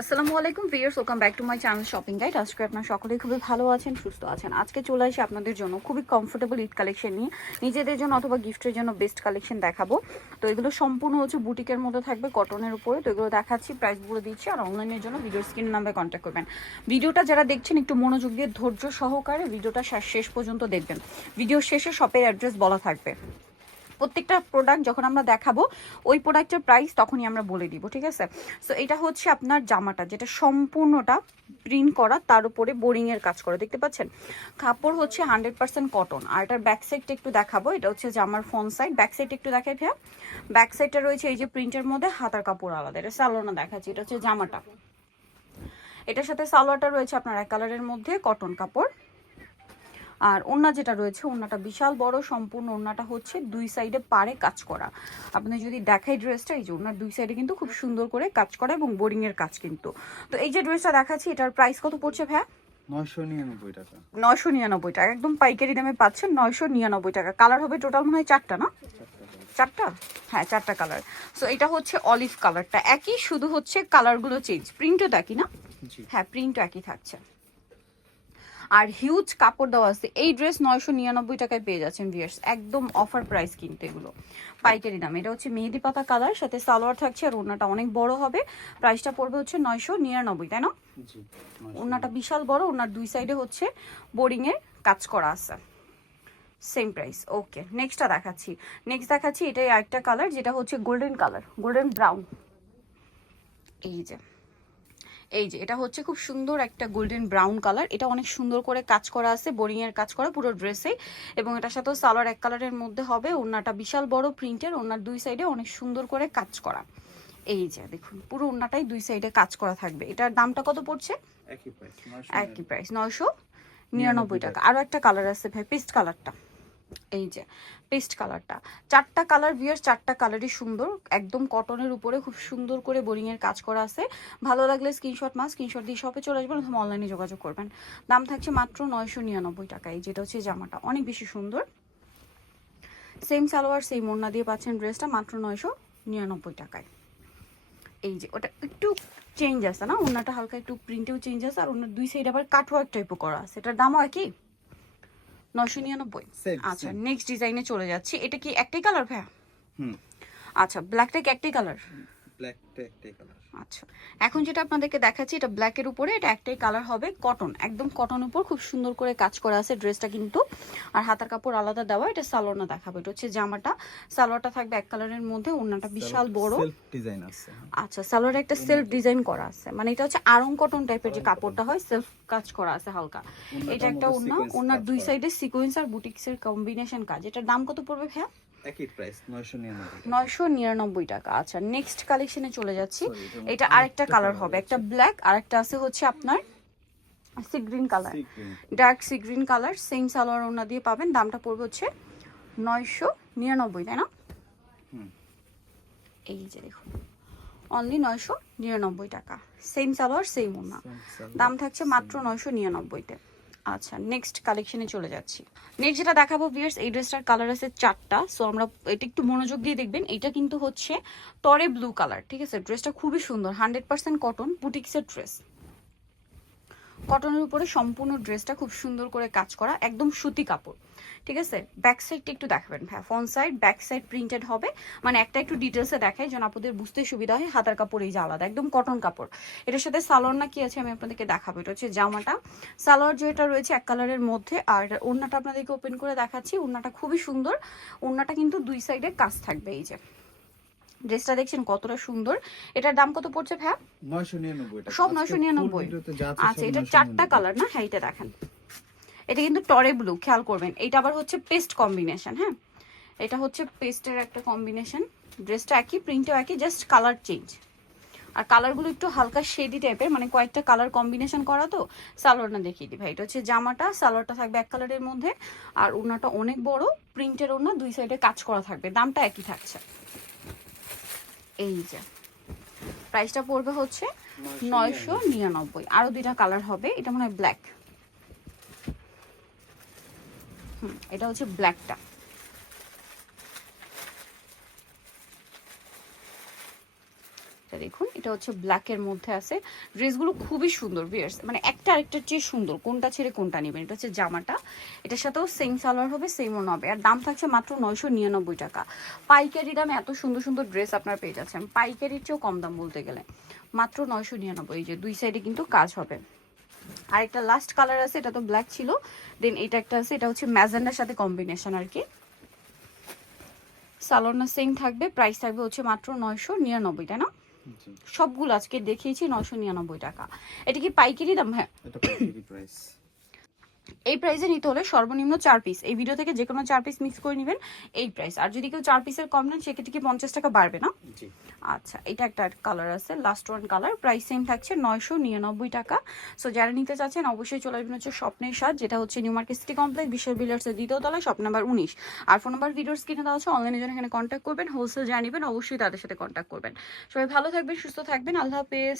আসসালামু আলাইকুম viewers, welcome back to my channel shopping guide. আজকে আপনারা সকলেই খুবই ভালো আছেন, সুস্থ আছেন। আজকে চলে আসি আপনাদের জন্য খুবই কমফোর্টেবল ঈদ কালেকশন নিয়ে, নিজেদের জন্য অথবা গিফটের জন্য বেস্ট কালেকশন দেখাবো। তো এগুলো সম্পূর্ণ হচ্ছে বুটিকের মধ্যে থাকবে, কটনের উপরে। তো এগুলো দেখাচ্ছি, প্রাইসগুলো দিচ্ছি, আর অনলাইনের জন্য ভিডিওর স্ক্রিন নাম্বারে কন্ট্যাক্ট করবেন। ভিডিওটা যারা দেখছেন একটু মনোযোগ দিয়ে ধৈর্য সহকারে ভিডিওটা শেষ পর্যন্ত দেখবেন। ভিডিওর শেষে শপের অ্যাড্রেস বলা থাকবে। প্রত্যেকটা প্রোডাক্ট যখন আমরা দেখাবো ওই প্রোডাক্টের প্রাইস তখনই আমরা বলে দিব, ঠিক আছে? সো এটা হচ্ছে আপনার জামাটা, যেটা সম্পূর্ণটা প্রিন্ট করা, তার উপরে বোরিংয়ের কাজ করা, দেখতে পাচ্ছেন। কাপড় হচ্ছে 100% কটন। আর এটার ব্যাক সাইডটা একটু দেখাবো। এটা হচ্ছে জামার ফ্রন্ট সাইড, ব্যাক সাইড একটু দেখাই ভাইয়া। ব্যাক সাইডটা রয়েছে এই যে প্রিন্টের মধ্যে, হাতার কাপড় আলাদা। এটা সালোয়ারটা দেখাচ্ছি, এটা হচ্ছে জামাটা। এটার সাথে সালোয়ারটা রয়েছে আপনার এক কালারের মধ্যে, কটন কাপড়। আর ওড়না যেটা রয়েছে, ওড়নাটা বিশাল বড়, সম্পূর্ণ ওড়নাটা হচ্ছে দুই সাইডে পাড়ে কাজ করা। আপনি যদি দেখাই ড্রেসটা, এই যে ওড়নার দুই সাইডে কিন্তু খুব সুন্দর করে কাজ করা এবং বোরিং এর কাজ কিন্তু। তো এই যে ড্রেসটা দেখাচ্ছি, এটার প্রাইস কত পড়ছে ভাইয়া? 999 টাকা। 999 টাকা, একদম পাইকারি দামে পাচ্ছেন 999 টাকা। কালার হবে টোটাল মনে হয় চারটা, না? চারটা, হ্যাঁ চারটা কালার। সো এটা হচ্ছে অলিভ কালারটা, একই, শুধু হচ্ছে কালারগুলো চেঞ্জ। প্রিন্টও তো একই, না? হ্যাঁ, প্রিন্টও একই থাকছে। আর হিউজ কাপড় দেওয়া আছে। এই ড্রেস 999 টাকায় পেয়ে যাচ্ছেন ভিউয়ার্স, একদম অফার প্রাইস কিন্তু এগুলো, পাইকারি দাম। এটা হচ্ছে মেহেদি পাতা কালার, সাথে সালোয়ার থাকছে, আর ওড়নাটা অনেক বড় হবে। প্রাইসটা পড়বে হচ্ছে 999, তাই না? ওড়নাটা বিশাল বড়, ওড়নার দুই সাইডে হচ্ছে বোরিং এর কাজ করা আছে। Same price. ওকে, নেক্সটটা দেখাচ্ছি। নেক্সট দেখাচ্ছি, এটাই আরেকটা কালার, যেটা হচ্ছে গোল্ডেন কালার, গোল্ডেন ব্রাউন। এই যে এটা হচ্ছে খুব সুন্দর একটা গোল্ডেন ব্রাউন কালার। এটা অনেক সুন্দর করে কাজ করা আছে, বোরিং এর কাজ করা পুরো ড্রেসে। এবং এটার সাথেও সালোয়ার এক কালারের মধ্যে হবে। ওড়নাটা বিশাল বড় প্রিন্টের, ওড়নার দুই সাইডে অনেক সুন্দর করে কাজ করা। এই যে দেখুন, পুরো ওড়নাটাই দুই সাইডে কাজ করা থাকবে। এটার দামটা কত পড়ছে? একই প্রাইস, 999 টাকা। আরো একটা কালার আছে ভাই, পেস্ট কালারটা। এই যে পেস্ট কালারটা, চারটা কালার ভিউয়ার্স, চারটা কালারই সুন্দর, একদম কটনের উপরে খুব সুন্দর করে বোরিং এর কাজ করা আছে। ভালো লাগলে স্ক্রিনশট দিয়ে শপে চলে আসবেন অথবা অনলাইনে যোগাযোগ করবেন। দাম থাকছে মাত্র 999 টাকা। এই যেটা হচ্ছে জামাটা, অনেক বেশি সুন্দর। সেম সালোয়ার সেম ওড়না দিয়ে পাচ্ছেন ড্রেসটা মাত্র 999 টাকায়। এই যে ওটা একটু চেঞ্জ আছে, না? ওড়নাটা হালকা একটু প্রিন্টেও চেঞ্জ আছে, আর ওড়নার দুই সাইড আবার কাটওয়ার্ক টাইপও করা আছে। এটার দামও একই, 999। আচ্ছা, নেক্সট ডিজাইনে চলে যাচ্ছি। এটা কি একটাই কালার ভাইয়া? আচ্ছা, ব্ল্যাকটা কি একটাই কালার? ব্ল্যাকটা একটাই কালার। আচ্ছা, এখন যেটা আপনাদেরকে দেখাচ্ছি, এটা ব্ল্যাকের উপরে, এটা একটাই কালার হবে, কটন, একদম কটন উপর খুব সুন্দর করে কাজ করা আছে ড্রেসটা কিন্তু। আর হাতার কাপড় আলাদা দেওয়া। এটা সালোয়ার দেখাবো, এটা হচ্ছে জামাটা। সালোয়ারটা থাকবে এক কালারের মধ্যে, ওড়নাটা বিশাল বড়। সেলফ ডিজাইন আছে। আচ্ছা, সালোয়ারে একটা সেলফ ডিজাইন করা আছে, মানে এটা হচ্ছে আরং কটন টাইপের যে কাপড়টা হয়, সেলফ কাজ করা আছে হালকা। এটা একটা ওড়না, ওড়নার দুই সাইডে সিকোয়েন্স আর বুটিক্সের কম্বিনেশন কাজ। এটার দাম কত পড়বে ভাইয়া? একই প্রাইস, 999। 999 টাকা। আচ্ছা, নেক্সট কালেকশনে চলে যাচ্ছি। এটা আরেকটা কালার হবে, একটা ব্ল্যাক, আরেকটা আছে হচ্ছে আপনার sea green colour, dark sea green colour. Same salwar ওড়না দিয়ে পাবেন। দামটা পড়বে হচ্ছে 999, তাই না? এই যে দেখুন, অনলি 999 টাকা। সেম সালোয়ার সেম ওড়না, দাম থাকছে মাত্র 999-তে। আচ্ছা, নেক্সট কালেকশনে চলে যাচ্ছি। নেক্সট যেটা দেখাবো ভিউয়ার্স, এই ড্রেসটার কালার আছে চারটা। সো আমরা এটা একটু মনোযোগ দিয়ে দেখবেন। এটা কিন্তু হচ্ছে টরে ব্লু কালার, ঠিক আছে? ড্রেসটা খুবই সুন্দর, 100% কটন, বুটিক্সের ড্রেস। কটনের উপরে সম্পূর্ণ ড্রেসটা খুব সুন্দর করে কাজ করা, একদম সুতি কাপড়, ঠিক আছে? ব্যাক সাইডটা একটু দেখাবেন ভাই, front side back side printed হবে। মানে একটা একটু ডিটেলসে দেখাই যেন আপনাদের বুঝতে সুবিধা হয়। হাতার কাপড় এই যে আলাদা, একদম কটন কাপড়। এটার সাথে সালোয়ার না কি আছে আমি আপনাদেরকে দেখাবো। এটা হচ্ছে জামাটা, সালোয়ার যেটা রয়েছে এক কালারের মধ্যে। আর ওড়নাটা আপনাদেরকে ওপেন করে দেখাচ্ছি। ওড়নাটা খুবই সুন্দর, ওড়নাটা কিন্তু দুই সাইডে কাজ থাকবে। এই যে ড্রেসটা দেখছেন কতটা সুন্দর। এটার দাম কত পড়ছে ভাইয়া? 999 টাকা, সব 999। আচ্ছা, এটা চারটা কালার, না? হ্যাঁ, এটা দেখেন, এটা কিন্তু টরে ব্লু, খেয়াল করবেন। এটা আবার হচ্ছে পেস্ট কম্বিনেশন, হ্যাঁ, এটা হচ্ছে পেস্টের একটা কম্বিনেশন। ড্রেসটা একই, প্রিন্টও একই, জাস্ট কালার চেঞ্জ। আর কালারগুলো একটু হালকা শেডি টাইপের, মানে কয়েকটা কালার কম্বিনেশন করা। তো সালোয়ারটা দেখিয়ে দিই ভাই। এটা হচ্ছে জামাটা, সালোয়ারটা থাকবে এক কালারের মধ্যে। আর ওড়নাটা অনেক বড়, প্রিন্টের ওড়না, দুই সাইডে কাজ করা থাকবে। দামটা একই থাকছে। এই যে প্রাইসটা পড়বে হচ্ছে 999। আরো দুইটা কালার হবে, এটা মনে হয় ব্ল্যাক। এটা হচ্ছে ব্ল্যাকটা। দেখুন, এটা এটা হচ্ছে ব্ল্যাকের মধ্যে আছে। ড্রেসগুলো খুবই সুন্দর ভিউয়ার্স, মানে একটা আরেকটার চেয়ে সুন্দর, কোনটা ছেড়ে কোনটা নেবেন। এটা হচ্ছে জামাটা, এটার সাথেও সেম সালোয়ার হবে, সেম ওড়না হবে, আর দাম থাকছে মাত্র 999 টাকা। পাইকারি দামে এত সুন্দর সুন্দর ড্রেস আপনারা পেয়ে যাচ্ছেন, পাইকারির চেয়েও কম দাম বলতে গেলে, মাত্র 999। এই যে দুই সাইডে কিন্তু কাজ হবে। আর একটা লাস্ট কালার আছে, এটা তো ব্ল্যাক ছিল, দেন এটা একটা আছে, এটা হচ্ছে ম্যাজেন্ডার সাথে কম্বিনেশন আর কি। সালোয়ারটা সেম থাকবে, প্রাইস থাকবে হচ্ছে মাত্র 999, তাই না? জি সবগুলো আজকে দেখিয়েছি 999 টাকা। এটা কি পাইকারি দাম? হ্যাঁ, এটা পাইকারি প্রাইস। এই প্রাইসে নিতে হলে সর্বনিম্ন 4 পিস, এই ভিডিও থেকে যে কোনো 4 পিস মিক্স করে নেবেন এই প্রাইস। আর যদি কেউ 4 পিসের কম নেন সেক্ষেত্রে কি 50 টাকা বাড়বে না? জি আচ্ছা, এটা একটা কালার আছে, last one colour, price same থাকছে 999 টাকা। সো যারা নিতে চাচ্ছেন অবশ্যই চলে আসবেন হচ্ছে স্বপ্নের স্বাদ, যেটা হচ্ছে নিউ মার্কেট সিটি কমপ্লেক্স, বিশাল বিল্ডার্সের দ্বিতীয় তলায়, শপ নাম্বার 19। আর ফোন নাম্বার ভিডিওর স্ক্রিনে দেওয়া আছে, অনলাইনে জন্য এখানে কন্ট্যাক্ট করবেন, হোলসেল জানিবেন, অবশ্যই তাদের সাথে কন্ট্যাক্ট করবেন। সবাই ভালো থাকবেন, সুস্থ থাকবেন, আল্লাহ হাফেজ।